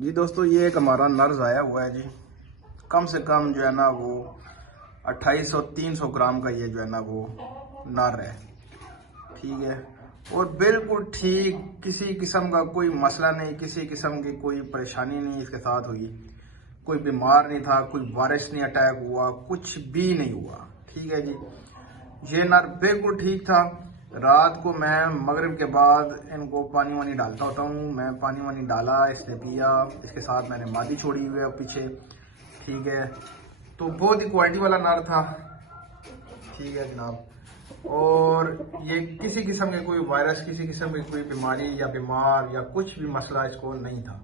जी दोस्तों, ये एक हमारा नर ज़ाया हुआ है जी। कम से कम जो है ना वो 2800-300 ग्राम का ये जो है ना वो नर है। ठीक है, और बिल्कुल ठीक, किसी किस्म का कोई मसला नहीं, किसी किस्म की कोई परेशानी नहीं इसके साथ हुई। कोई बीमार नहीं था, कोई वायरस नहीं अटैक हुआ, कुछ भी नहीं हुआ। ठीक है जी, ये नर बिल्कुल ठीक था। रात को मैं मगरिब के बाद इनको पानी वानी डालता होता हूँ। मैं पानी वानी डाला, इसने पिया, इसके साथ मैंने मादी छोड़ी हुई है पीछे। ठीक है, तो बहुत ही क्वालिटी वाला नर था। ठीक है जनाब, और ये किसी किस्म के कोई वायरस, किसी किस्म की कोई बीमारी या बीमार या कुछ भी मसला इसको नहीं था।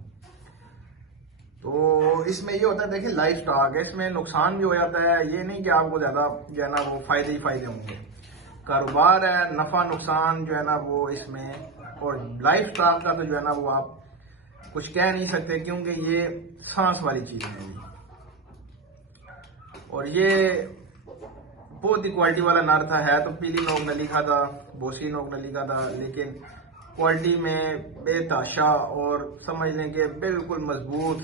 तो इसमें ये होता है, देखिए लाइफ स्टॉक है, इसमें नुकसान भी हो जाता है। ये नहीं कि आपको ज्यादा जो है ना वो फायदे ही फायदे होंगे। कारोबार है, नफा नुकसान जो है ना वो इसमें, और लाइफ स्टॉक का तो जो है ना वो आप कुछ कह नहीं सकते, क्योंकि ये सांस वाली चीज है। और ये बहुत ही क्वालिटी वाला नर था। है तो पीली नोक नली का था, बोसी नोक नली का था, लेकिन क्वालिटी में बेताशा और समझ लें कि बिल्कुल मजबूत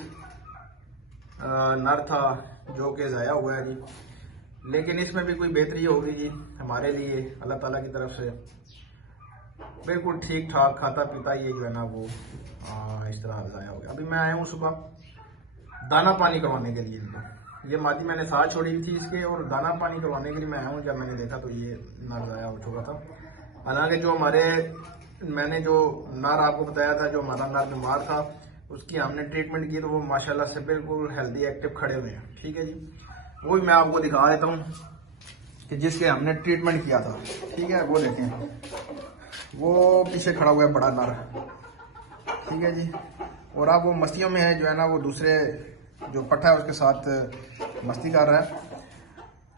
नर था, जो कि ज़ाया हुआ है जी। लेकिन इसमें भी कोई बेहतरी होगी जी हमारे लिए अल्लाह ताला की तरफ से। बिल्कुल ठीक ठाक खाता पीता ये जो है ना वो इस तरह ज़ाया हो गया। अभी मैं आया हूँ सुबह दाना पानी करवाने के लिए इनको। ये मादी मैंने साथ छोड़ी हुई थी इसके, और दाना पानी करवाने के लिए मैं आया हूँ। जब मैंने देखा तो ये नर ज़ाया हो चुका था। हालांकि जो मैंने जो नर आपको बताया था, जो हमारा नर बीमार था, उसकी हमने ट्रीटमेंट की, तो वो माशाल्लाह से बिल्कुल हेल्दी एक्टिव खड़े हुए हैं। ठीक है जी, वो भी मैं आपको दिखा देता हूँ कि जिसके हमने ट्रीटमेंट किया था। ठीक है, वो देखें, वो पीछे खड़ा हुआ है बड़ा नर। ठीक है जी, और अब वो मस्तियों में है, जो है ना वो दूसरे जो पट्टा है उसके साथ मस्ती कर रहा है।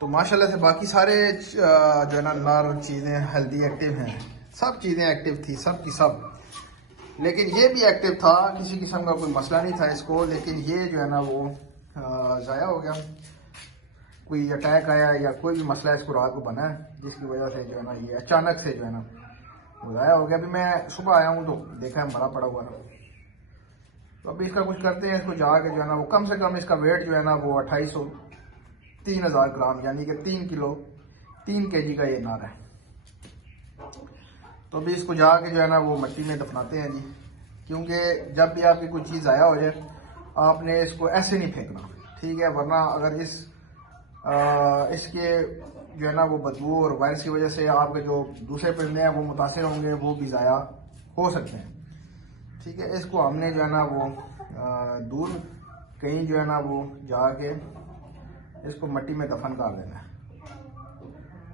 तो माशाल्लाह से बाकी सारे जो है ना नर चीज़ें हेल्दी एक्टिव हैं, सब चीज़ें एक्टिव थी, सब की सब। लेकिन ये भी एक्टिव था, किसी किस्म का कोई मसला नहीं था इसको। लेकिन ये जो है ना वो ज़ाया हो गया। कोई अटैक आया या कोई भी मसला इसको रात को बना है, जिसकी वजह से जो है ना ये अचानक से जो है ना वो ज़ाया हो गया। अभी मैं सुबह आया हूँ तो देखा है मरा पड़ा हुआ था। तो अभी इसका कुछ करते हैं, इसको जाके जो है ना वो कम से कम इसका वेट जो है ना वो 2800-3000 ग्राम, यानी कि 3 किलो 3 kg का ये नार है। तो अभी इसको जाके जो है ना वो मिट्टी में दफनाते हैं जी। क्योंकि जब भी आपकी कोई चीज़ ज़ाया हो जाए, आपने इसको ऐसे नहीं फेंकना। ठीक है, वरना अगर इसके जो है ना वो बदबू और वायरस की वजह से आपके जो दूसरे परिंदे हैं वो मुतासिर होंगे, वो भी ज़ाया हो सकते हैं। ठीक है, इसको हमने जो है ना वो दूर कहीं जो है ना वो जाके इसको मिट्टी में दफन कर देना है,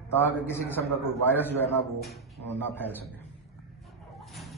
ताकि किसी किस्म का कोई वायरस जो है ना वो ना फैल सके।